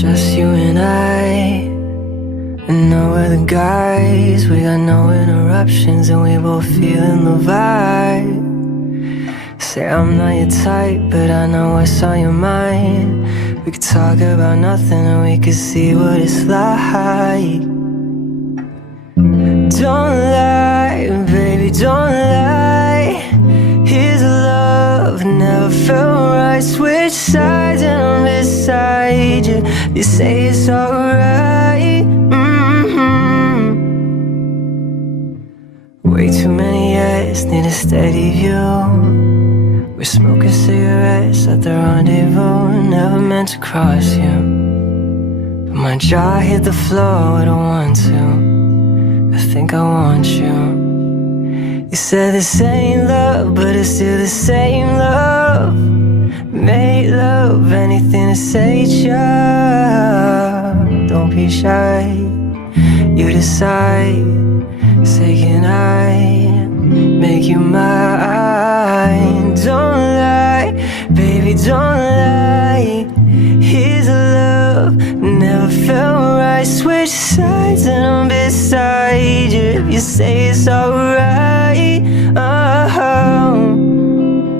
just you and no other guys. We got no interruptions and we both feeling the vibe. Say I'm not your type, but I know what's on your mind. We could talk about nothing and we could see what it's like. Don't lie, baby, don't lie. Here's love, never felt right. Switch sides and I'm beside you. You say it's alright. Way too many years, need a steady view. We're smoking cigarettes at the rendezvous. Never meant to cross you, but my jaw hit the floor with a 1-2. I think I want you. You said this ain't love, but it's still the same love. Make love, anything to say ya. Don't be shy, you decide. Say can I make you mine? Don't lie, baby, don't lie. Here's love, never felt right. Switch sides and I'm beside you. If you say it's alright,